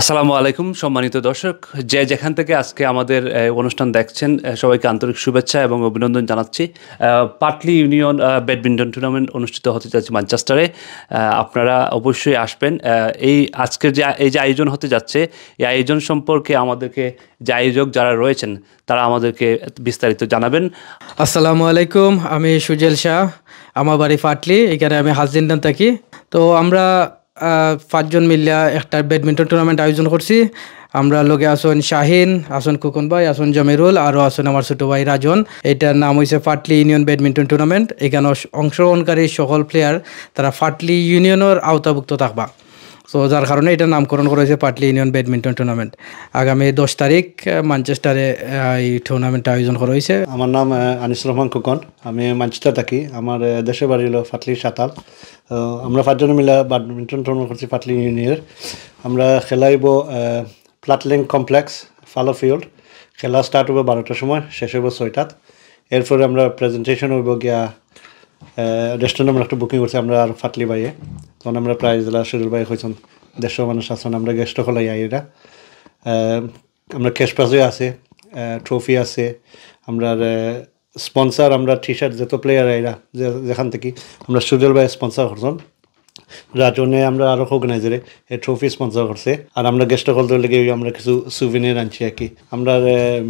আসসালামু আলাইকুম সম্মানিত দর্শক, যে যেখান থেকে আজকে আমাদের অনুষ্ঠান দেখছেন, সবাইকে আন্তরিক শুভেচ্ছা এবং অভিনন্দন জানাচ্ছি। পাটলি ইউনিয়ন ব্যাডমিন্টন টুর্নামেন্ট অনুষ্ঠিত হতে যাচ্ছে ম্যানচেস্টারে। আপনারা অবশ্যই আসবেন। এই আজকের যে আয়োজন হতে যাচ্ছে, এই আয়োজন সম্পর্কে আমাদেরকে যে আয়োজক যারা রয়েছেন তারা আমাদেরকে বিস্তারিত জানাবেন। আসসালামু আলাইকুম, আমি সুজেল শাহ। আমার বাড়ি ফাটলি, এখানে আমি হাজদিনদান থাকি। তো আমরা 5জন মিলিয়া একটা ব্যাডমিন্টন টুর্নামেন্ট আয়োজন করছি। আমরা লগে আসুন শাহিন, আসুন কুকুন ভাই, আসুন জমিরুল, আরও আসুন আমার ছোটো ভাই রাজন। এটার নাম হয়েছে ফাটলি ইউনিয়ন ব্যাডমিন্টন টুর্নামেন্ট। এখানে অংশগ্রহণকারী সকল প্লেয়ার তারা ফাটলি ইউনিয়নের আওতাভুক্ত থাকবা। সো যার কারণে এটা নামকরণ করা হয়েছে পাটলি ইউনিয়ন ব্যাডমিন্টন টুর্নামেন্ট। আগামী 10 তারিখ ম্যানচেস্টারে এই টুর্নামেন্টটা আয়োজন করা হয়েছে। আমার নাম আনিসুর রহমান খোকন, আমি ম্যানচেস্টার থাকি। আমার দেশের বাড়ি হলো ফাটলি সাতাল। আমরা 5জন মিলে ব্যাডমিন্টন টুর্নামেন্ট করছি ফাটলি ইউনিয়নের। আমরা খেলাইব প্লাটলিং কমপ্লেক্স ফালো ফিল্ড। খেলা স্টার্ট হবো 12টার সময়, শেষ হবো 6টাত। এরপরে আমরা প্রেজেন্টেশন হইব গিয়া রেস্টুরেন্ট আমরা একটা বুকিং করছি আমরা আর ফাটলি বাইয়ে। তখন আমরা প্রায় জেলা সুরুল ভাই হয়েছেন 150 মানুষ আসছেন। আমরা গেস্ট হলাই আইরা, আমরা ক্যাশ প্রাইজও আছে, ট্রফি আছে। আমরা স্পন্সার, আমরা টি শার্ট যত প্লেয়ার আইরা যেখান থেকে আমরা সুজল ভাই স্পন্সার করছেন। রাজনে আমরা আরও অর্গানাইজারে এই ট্রফি স্পন্সর করছে। আর আমরা গেস্ট হল লেগে আমরা কিছু সুভিনিয়ার আনছি আর কি। আমরা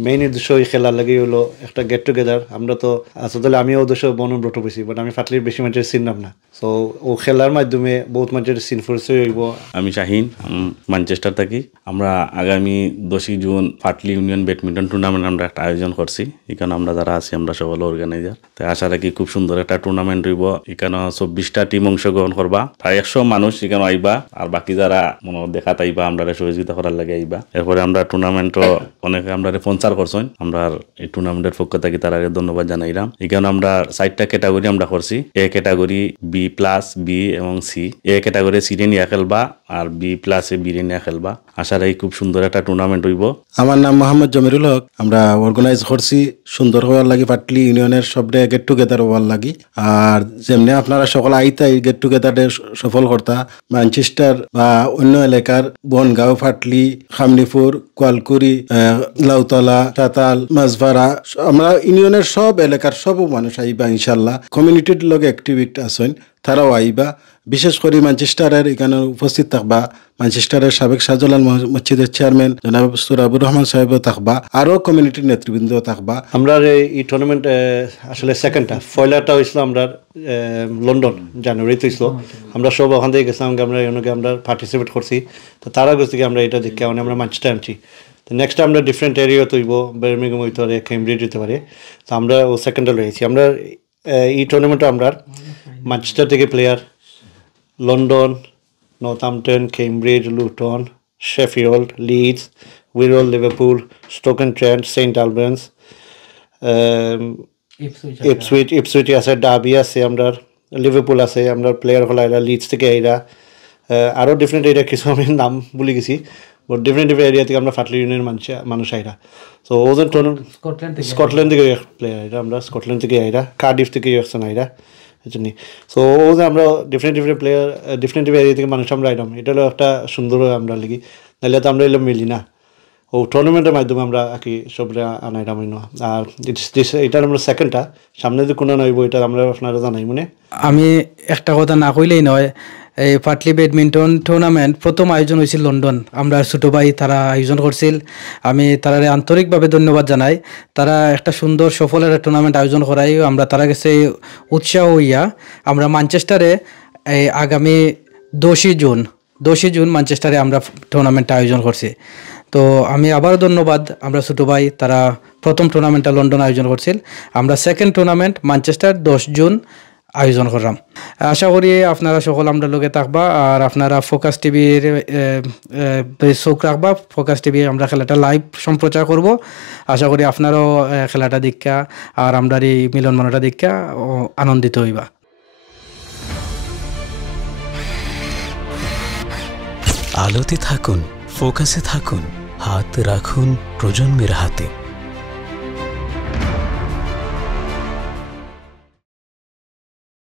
মেইন উদ্দেশ্য ওই খেলার লাগে হলো একটা গেট টুগেদার। আমরা তো আসলে আমিও উদ্দেশ্য বনব্রত পেয়েছি, বাট আমি ফাটলির বেশি মানুষের চিনলাম না। সো ও খেলার মাধ্যমে বহুত মানুষের চিন পরিচয় হইব। আমি শাহিন, ম্যানচেস্টার থাকি। আমরা আগামী 10 জুন ফাটলি ইউনিয়ন ব্যাডমিন্টন টুর্নামেন্ট আমরা একটা আয়োজন করছি। এখানে আমরা যারা আছি আমরা সকল অর্গানাইজার। তাই আশা রাখি খুব সুন্দর একটা টুর্নামেন্ট হইব। এখানে 24টা টিম অংশগ্রহণ করবা, প্রায় 100 মানুষ এখানে আইবা। আর বাকি যারা মনে দেখা তাইবা আমরা সহযোগিতা করার লাগে আইবা। এরপরে আমরা টুর্নামেন্টও অনেকে আমরা স্পন্সর করছেন। আমরা এই টুর্নামেন্টের পক্ষ থেকে তার আগে ধন্যবাদ জানাইলাম। এখানে আমরা 4টা ক্যাটাগরি আমরা করছি। A category, B plus, B এবং সি। এ ক্যাটাগরি সি নিয়ে খেলবা আর বি প্লাসে বি নিয়ে খেলবা। আশা রাখি খুব সুন্দর একটা টুর্নামেন্ট হইব। আমার নাম মোহাম্মদ জমিরুল হক। আমরা অর্গানাইজ করছি সুন্দর হওয়ার লাগি পাটলি ইউনিয়নের সবরে গেট টুগেদার হওয়ার লাগি। আর যেমনি আপনারা সকল আইতাই গেট টুগেদারে সফল কর্তা ম্যানচেস্টার বা অন্য এলাকার বনগাঁও, ফাটলি, খামনিপুর, কোয়ালকুড়ি, লাউতলা, তাতাল, মাঝভাড়া, আমরা ইউনিয়নের সব এলাকার সব মানুষ আইবা ইনশাল্লাহ। কমিউনিটির লগে অ্যাক্টিভিট আছেন, তারাও আইবা। বিশেষ করে ম্যানচেস্টারের এখানে উপস্থিত থাকবা ম্যানচেস্টারের সাবেক শাহজালাল মসজিদের চেয়ারম্যান জনাব সুরাবুর রহমান সাহেবও থাকবা, আরও কমিউনিটির নেতৃবৃন্দ থাকবা। আমরা এই টুর্নামেন্ট আসলে সেকেন্ডটা, পয়লাটা হয়েছিল আমরা লন্ডন জানুয়ারিতে হয়েছিল। আমরা সব ওখান থেকে গেছিলাম, আমরা পার্টিসিপেট করছি। তো তারা গেছে থেকে আমরা এটা দেখে আমরা ম্যাচটা আনছি। তো নেক্সট আমরা ডিফারেন্ট এরিয়া তৈব, বার্মিংহাম হইতে পারে, কেমব্রিজ হইতে পারে। তো আমরা ও সেকেন্ডে রয়েছি। আমরা এই টুর্নামেন্টে আমরা ম্যানচেস্টার থেকে player, London, Northampton, Cambridge, Luton, Sheffield, Leeds, Wirral, Liverpool, Stoke on Trent, St Albans, Ipswich আছে, ডার্বি আছে, আমরা লিভারপুল আছে। আমরা প্লেয়ার হল আইরা লিডস থেকে আইরা, আরও ডিফারেন্ট এরিয়া কিছু আমি নাম ভুলে গেছি। বাট ডিফারেন্ট এরিয়া থেকে আমরা ফাটলি ইউনিয়নের মানুষ আইরা। তো ওদের স্কটল্যান্ড থেকে প্লেয়ার আইরা, আমরা স্কটল্যান্ড থেকে আইরা, কার্ডিফ থেকে আসছেন আইরা। সো ও যে আমরা ডিফারেন্ট প্লেয়ার, ডিফারেন্ট এরিয়া থেকে মানুষ আমরা আইলাম, এটা হলো একটা সুন্দর আমরা লিগি। নাহলে তো আমরা এলাম মিলি না। ও টুর্নামেন্টের মাধ্যমে আমরা আর কি সবরা আনাইলাম। আর এটার আমরা সেকেন্ডটা, সামনে যে কোনো নইব এটা আমরা আপনারা জানাই মনে। আমি একটা কথা না কইলেই নয়, এই ফাটলি ব্যাডমিন্টন টুর্নামেন্ট প্রথম আয়োজন হয়েছিল লন্ডন। আমরা ছোটো ভাই তারা আয়োজন করছিল। আমি তারা আন্তরিকভাবে ধন্যবাদ জানাই। তারা একটা সুন্দর সফল একটা টুর্নামেন্ট আয়োজন করাই আমরা তারা কাছে উৎসাহ হইয়া আমরা ম্যানচেস্টারে এই আগামী 10 জুন ম্যানচেস্টারে আমরা টুর্নামেন্টটা আয়োজন করছি। তো আমি আবারও ধন্যবাদ আমরা ছোটো ভাই তারা প্রথম টুর্নামেন্টটা লন্ডন আয়োজন করছিল। আমরা সেকেন্ড টুর্নামেন্ট ম্যানচেস্টার 10 জুন আয়োজন করলাম। আশা করি আপনারা সকল আমরা লোকে থাকবা। আর আপনারা ফোকাস টিভির চোখ রাখবা। ফোকাস টিভি আমরা খেলাটা লাইভ সম্প্রচার করব। আশা করি আপনারাও খেলাটা দেখা আর আমরা এই মিলন মনটা দেখা আনন্দিত হইবা। আলোতে থাকুন, ফোকাসে থাকুন, হাত রাখুন প্রজন্মের হাতে।